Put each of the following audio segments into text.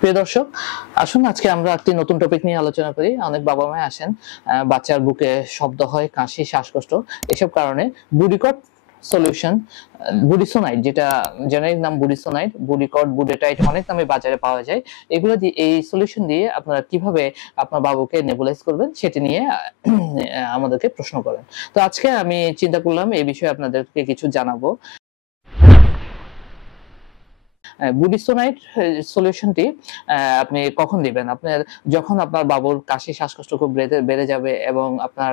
প্রিয় দর্শক, আসুন আজকে আমরা একটি নতুন টপিক নিয়ে আলোচনা করি। অনেক বাবা মা আসেন, বাচ্চার বুকে শব্দ হয়, কাশি, শ্বাসকষ্ট, এসব কারণে বুডিকট সলিউশন, বুডিসোনাইড, যেটা জেনারিক নাম বুডিসোনাইড, বুডিকট, বুডেটাইট, অনেক নামে বাজারে পাওয়া যায়। এগুলো দিয়ে, এই সলিউশন দিয়ে আপনারা কিভাবে আপনার বাবুকে নেবুলাইজ করবেন সেটি নিয়ে আমাদেরকে প্রশ্ন করেন। তো আজকে আমি চিন্তা করলাম এই বিষয়ে আপনাদেরকে কিছু জানাবো। বুডিসোনাইড সলিউশনটি আপনি কখন দিবেন? আপনার যখন আপনার বাবুর কাশি, শ্বাসকষ্ট খুব বেড়ে যাবে এবং আপনার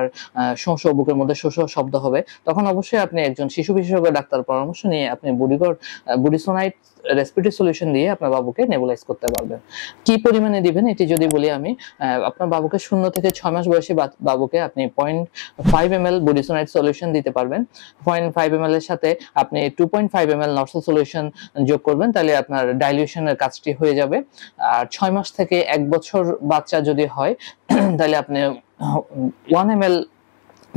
শোঁ শোঁ, বুকের মধ্যে শোঁ শোঁ শব্দ হবে, তখন অবশ্যই আপনি একজন শিশু বিশেষজ্ঞ ডাক্তার পরামর্শ নিয়ে আপনি বুডিসোনাইড রেসপিরেটরি সলিউশন দিয়ে আপনার বাবুকে নেবুলাইজ করতে পারবেন। কি পরিমাণে দিবেন এটি যদি বলি আমি, আপনার বাবুকে 0 থেকে 6 মাস বয়সী বাবুকে আপনি 0.5 ml বুডিসোনাইড সলিউশন দিতে পারবেন। 0.5 ml এর সাথে আপনি 2.5 ml নরসল সলিউশন যোগ করবেন, তাহলে আপনার ডাইলিউশনের কাজটি হয়ে যাবে। আর 6 মাস থেকে 1 বছর বাচ্চা যদি হয় তাহলে আপনি 1 ml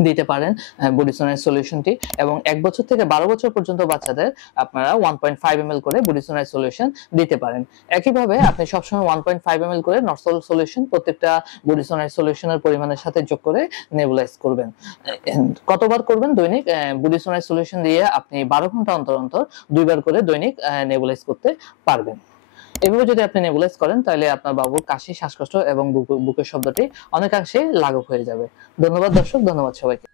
দিতে পারেন বুডিসোনাইড সলিউশনটি, এবং 1 বছর থেকে 12 বছর পর্যন্ত বাচ্চাদের আপনারা 1.5 ml করে বুডিসোনাইড সলিউশন দিতে পারেন। একইভাবে আপনি সবসময় 1.5 ml করে নরসল সলিউশন প্রত্যেকটা বুডিসোনাইড সলিউশনের পরিমাণের সাথে যোগ করে নেবুলাইজ করবেন। কতবার করবেন? দৈনিক বুডিসোনাইড সলিউশন দিয়ে আপনি 12 ঘন্টা অন্তর অন্তর 2 বার করে দৈনিক নেবুলাইজ করতে পারবেন। এভাবে যদি আপনি নেবুলাইজ করেন তাহলে আপনার বাবুর কাশি, শ্বাসকষ্ট এবং বুকের শব্দটি অনেকাংশে লাঘব হয়ে যাবে। ধন্যবাদ দর্শক, ধন্যবাদ সবাইকে।